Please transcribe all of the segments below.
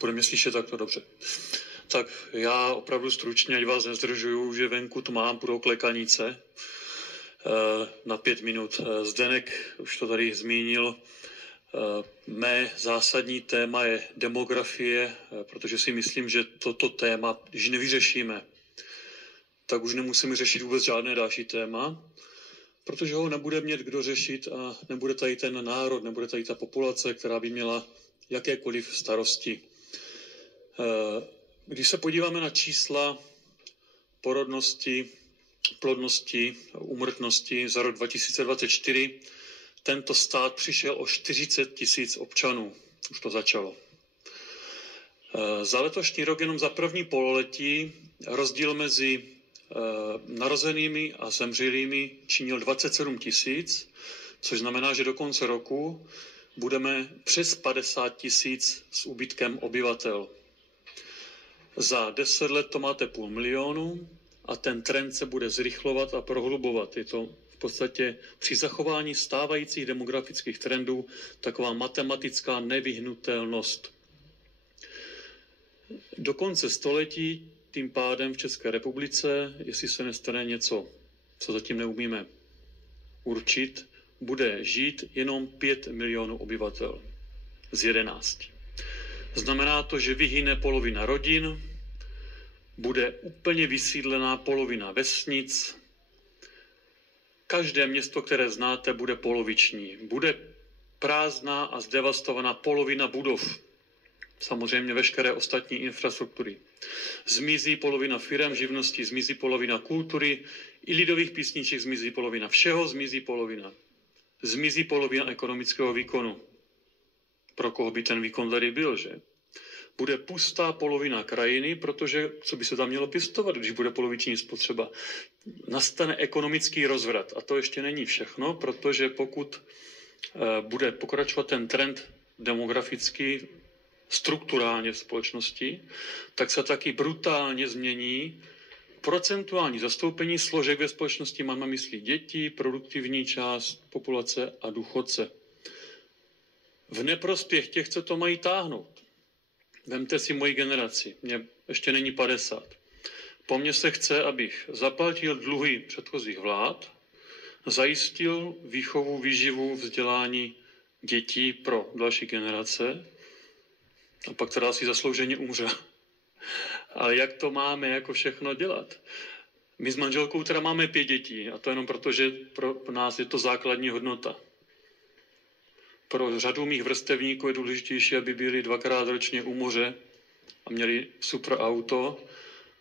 Bude mě slyšet takto dobře. Tak já opravdu stručně, ať vás nezdržuju, že venku tmám, budou klekanice na 5 minut. Zdenek už to tady zmínil. Mé zásadní téma je demografie, protože si myslím, že toto téma, když nevyřešíme, tak už nemusíme řešit vůbec žádné další téma, protože ho nebude mít kdo řešit a nebude tady ten národ, nebude tady ta populace, která by měla jakékoliv starosti. Když se podíváme na čísla porodnosti, plodnosti, úmrtnosti za rok 2024, tento stát přišel o 40 000 občanů. Už to začalo. Za letošní rok jenom za první pololetí rozdíl mezi narozenými a zemřelými činil 27 000, což znamená, že do konce roku budeme přes 50 000 s úbytkem obyvatel. Za 10 let to máte 500 000 a ten trend se bude zrychlovat a prohlubovat. Je to v podstatě při zachování stávajících demografických trendů taková matematická nevyhnutelnost. Do konce století tím pádem v České republice, jestli se nestane něco, co zatím neumíme určit, bude žít jenom 5 milionů obyvatel z 11. Znamená to, že vyhyne polovina rodin, bude úplně vysídlená polovina vesnic, každé město, které znáte, bude poloviční. Bude prázdná a zdevastovaná polovina budov. Samozřejmě veškeré ostatní infrastruktury. Zmizí polovina firem, živností, zmizí polovina kultury, i lidových písniček zmizí polovina. Všeho zmizí polovina. Zmizí polovina ekonomického výkonu. Pro koho by ten výkon tady byl, že? Bude pustá polovina krajiny, protože co by se tam mělo pěstovat, když bude poloviční spotřeba? Nastane ekonomický rozvrat. A to ještě není všechno, protože pokud bude pokračovat ten trend demografický, strukturálně v společnosti, tak se taky brutálně změní procentuální zastoupení složek ve společnosti. Mám na mysli děti, produktivní část populace a důchodce. V neprospěch těch, co to mají táhnout. Vemte si moji generaci, mně ještě není 50. Po mně se chce, abych zaplatil dluhy předchozích vlád, zajistil výchovu, výživu, vzdělání dětí pro další generace a pak teda si zaslouženě umře. Ale jak to máme jako všechno dělat? My s manželkou teda máme 5 dětí a to jenom proto, že pro nás je to základní hodnota. Pro řadu mých vrstevníků je důležitější, aby byli 2krát ročně u moře a měli super auto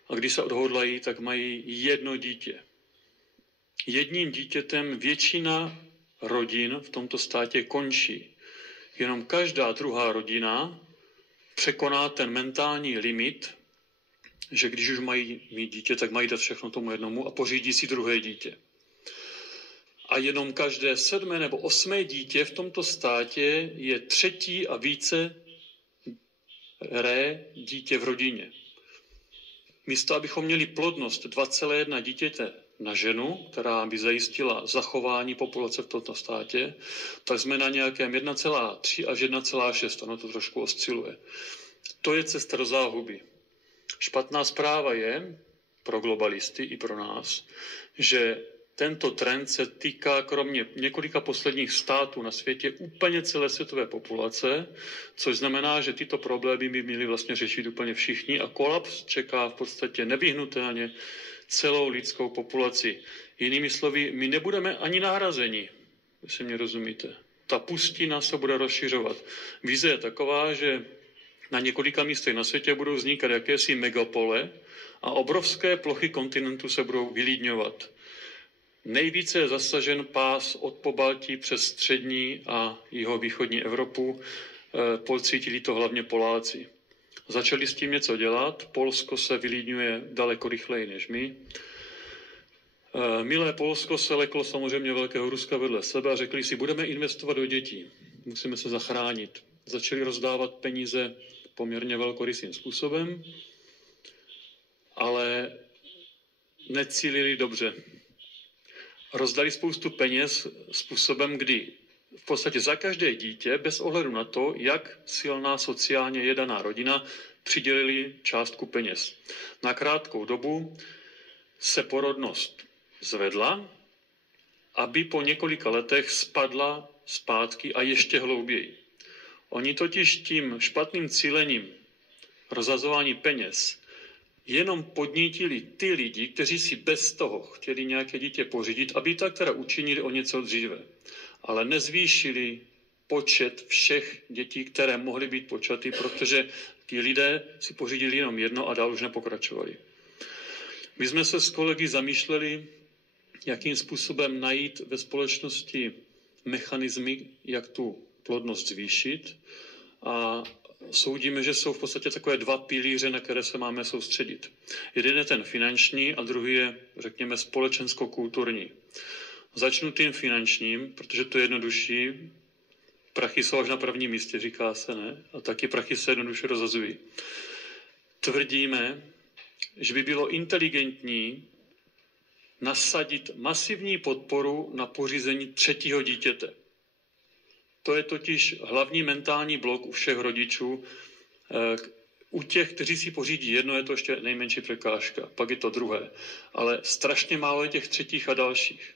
a když se odhodlají, tak mají 1 dítě. Jedním dítětem většina rodin v tomto státě končí. Jenom každá druhá rodina překoná ten mentální limit, že když už mají mít dítě, tak mají dát všechno tomu jednomu a pořídí si druhé dítě. A jenom každé 7. nebo 8. dítě v tomto státě je 3. a více dítě v rodině. Místo, abychom měli plodnost 2,1 dítěte na ženu, která by zajistila zachování populace v tomto státě, tak jsme na nějakém 1,3 až 1,6. Ono to trošku osciluje. To je cesta do záhuby. Špatná zpráva je pro globalisty i pro nás, že tento trend se týká kromě několika posledních států na světě úplně celé světové populace, což znamená, že tyto problémy by měli vlastně řešit úplně všichni a kolaps čeká v podstatě nevyhnutelně celou lidskou populaci. Jinými slovy, my nebudeme ani nahrazeni, jestli mě rozumíte. Ta pustina se bude rozšiřovat. Vize je taková, že na několika místech na světě budou vznikat jakési megapole a obrovské plochy kontinentu se budou vylidňovat. Nejvíce je zasažen pás od Pobaltí přes střední a jihovýchodní Evropu. Pocítili to hlavně Poláci. Začali s tím něco dělat. Polsko se vylidňuje daleko rychleji než my. Milé Polsko se leklo samozřejmě velkého Ruska vedle sebe a řekli si, budeme investovat do dětí. Musíme se zachránit. Začali rozdávat peníze poměrně velkorysým způsobem, ale necílili dobře. Rozdali spoustu peněz způsobem, kdy v podstatě za každé dítě, bez ohledu na to, jak silná sociálně je daná rodina, přidělili částku peněz. Na krátkou dobu se porodnost zvedla, aby po několika letech spadla zpátky a ještě hlouběji. Oni totiž tím špatným cílením rozhazování peněz jenom podnítili ty lidi, kteří si bez toho chtěli nějaké dítě pořídit, aby tak teda učinili o něco dříve. Ale nezvýšili počet všech dětí, které mohly být počaty, protože ti lidé si pořídili jenom jedno a dál už nepokračovali. My jsme se s kolegy zamýšleli, jakým způsobem najít ve společnosti mechanismy, jak tu plodnost zvýšit, a soudíme, že jsou v podstatě takové dva pilíře, na které se máme soustředit. Jeden je ten finanční a druhý je, řekněme, společensko-kulturní. Začnu tím finančním, protože to je jednodušší. Prachy jsou až na prvním místě, říká se, ne? A taky prachy se jednoduše rozhazují. Tvrdíme, že by bylo inteligentní nasadit masivní podporu na pořízení 3. dítěte. To je totiž hlavní mentální blok u všech rodičů. U těch, kteří si pořídí jedno, je to ještě nejmenší překážka, pak je to druhé. Ale strašně málo je těch třetích a dalších.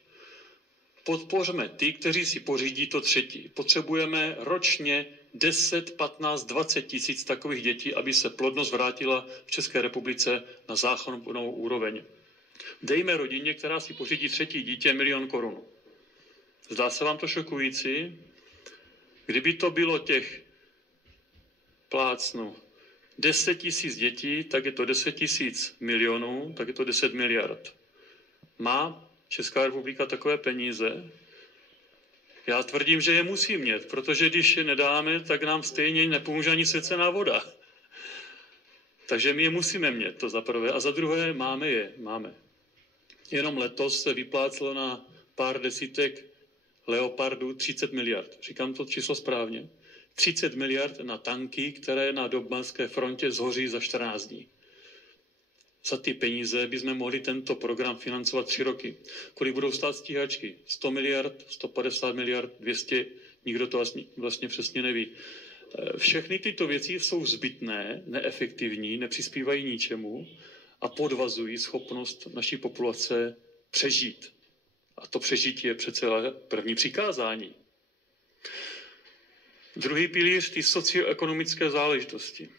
Podpořme ty, kteří si pořídí to 3. Potřebujeme ročně 10, 15, 20 tisíc takových dětí, aby se plodnost vrátila v České republice na zákonnou úroveň. Dejme rodině, která si pořídí 3. dítě, 1 000 000 korun. Zdá se vám to šokující? Kdyby to bylo těch 10 tisíc dětí, tak je to 10 tisíc milionů, tak je to 10 miliard. Má Česká republika takové peníze? Já tvrdím, že je musí mít, protože když je nedáme, tak nám stejně nepomůže ani svěcená voda. Takže my je musíme mít, to za prvé. A za druhé máme. Jenom letos se vyplácelo na pár desítek Leopardů 30 miliard. Říkám to číslo správně. 30 miliard na tanky, které na Dobmanské frontě zhoří za 14 dní. Za ty peníze bychom mohli tento program financovat 3 roky. Kolik budou stát stíhačky? 100 miliard, 150 miliard, 200, nikdo to vlastně přesně neví. Všechny tyto věci jsou zbytné, neefektivní, nepřispívají ničemu a podvazují schopnost naší populace přežít. A to přežití je přece první přikázání. Druhý pilíř, ty socioekonomické záležitosti.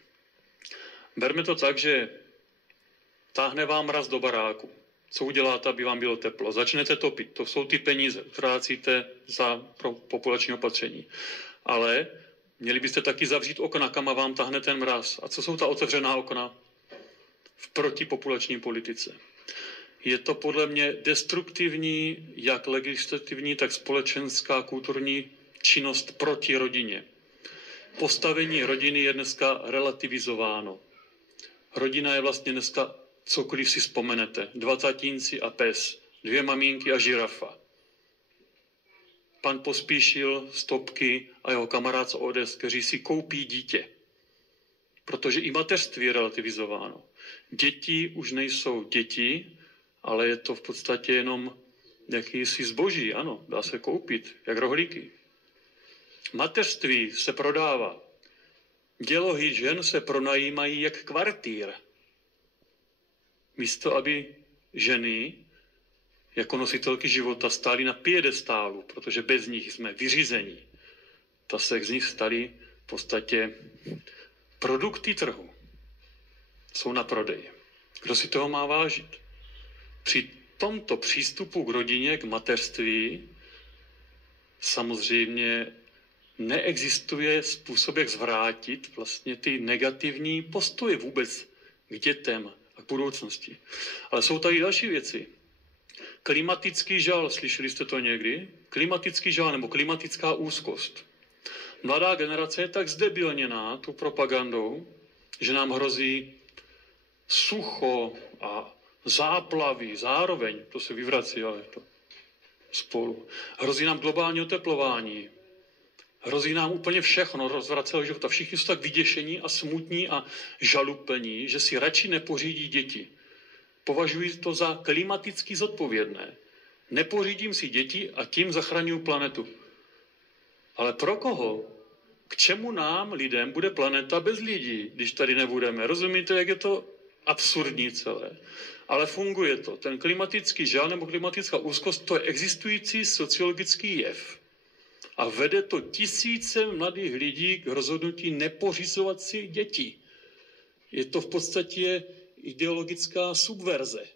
Berme to tak, že táhne vám mraz do baráku. Co uděláte, aby vám bylo teplo? Začnete topit. To jsou ty peníze, utrácíte za populační opatření. Ale měli byste taky zavřít okna, kam vám tahne ten mraz. A co jsou ta otevřená okna? V protipopulační politice. Je to podle mě destruktivní, jak legislativní, tak společenská, kulturní činnost proti rodině. Postavení rodiny je dneska relativizováno. Rodina je vlastně dneska cokoliv si vzpomenete. 2 tatínci a pes, 2 maminky a žirafa. Pan Pospíšil z Topky a jeho kamarád z ODS, kteří si koupí dítě. Protože i mateřství je relativizováno. Děti už nejsou děti, ale je to v podstatě jenom jakýsi zboží, ano, dá se koupit, jak rohlíky. Mateřství se prodává. Dělohy žen se pronajímají jak kvartýr. Místo, aby ženy jako nositelky života stály na piedestálu, protože bez nich jsme vyřízení. Ta se z nich staly v podstatě produkty trhu. Jsou na prodej. Kdo si toho má vážit? Při tomto přístupu k rodině, k mateřství, samozřejmě neexistuje způsob, jak zvrátit vlastně ty negativní postoje vůbec k dětem a k budoucnosti. Ale jsou tady další věci. Klimatický žal, slyšeli jste to někdy? Klimatický žal nebo klimatická úzkost. Mladá generace je tak zdebilněná tu propagandou, že nám hrozí sucho a záplavy zároveň, to se vyvrací, ale to spolu. Hrozí nám globální oteplování. Hrozí nám úplně všechno, rozvrat celého života. Všichni jsou tak vyděšení a smutní a žaluplní, že si radši nepořídí děti. Považuji to za klimaticky zodpovědné. Nepořídím si děti a tím zachraňuji planetu. Ale pro koho? K čemu nám, lidem, bude planeta bez lidí, když tady nebudeme? Rozumíte, jak je to absurdní celé? Ale funguje to. Ten klimatický žal nebo klimatická úzkost, to je existující sociologický jev. A vede to tisíce mladých lidí k rozhodnutí nepořizovat si děti. Je to v podstatě ideologická subverze.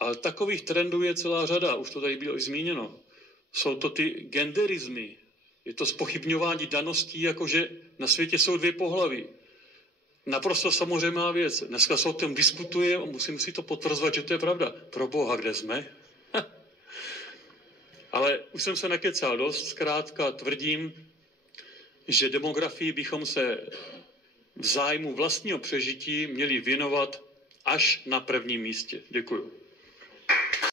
Ale takových trendů je celá řada, už to tady bylo i zmíněno. Jsou to ty genderizmy. Je to zpochybňování daností, jakože na světě jsou dvě pohlaví. Naprosto samozřejmá věc. Dneska se o tom diskutuje a musím si to potvrzovat, že to je pravda. Pro Boha, kde jsme? Ale už jsem se nakecal dost. Zkrátka tvrdím, že demografii bychom se v zájmu vlastního přežití měli věnovat až na prvním místě. Děkuju.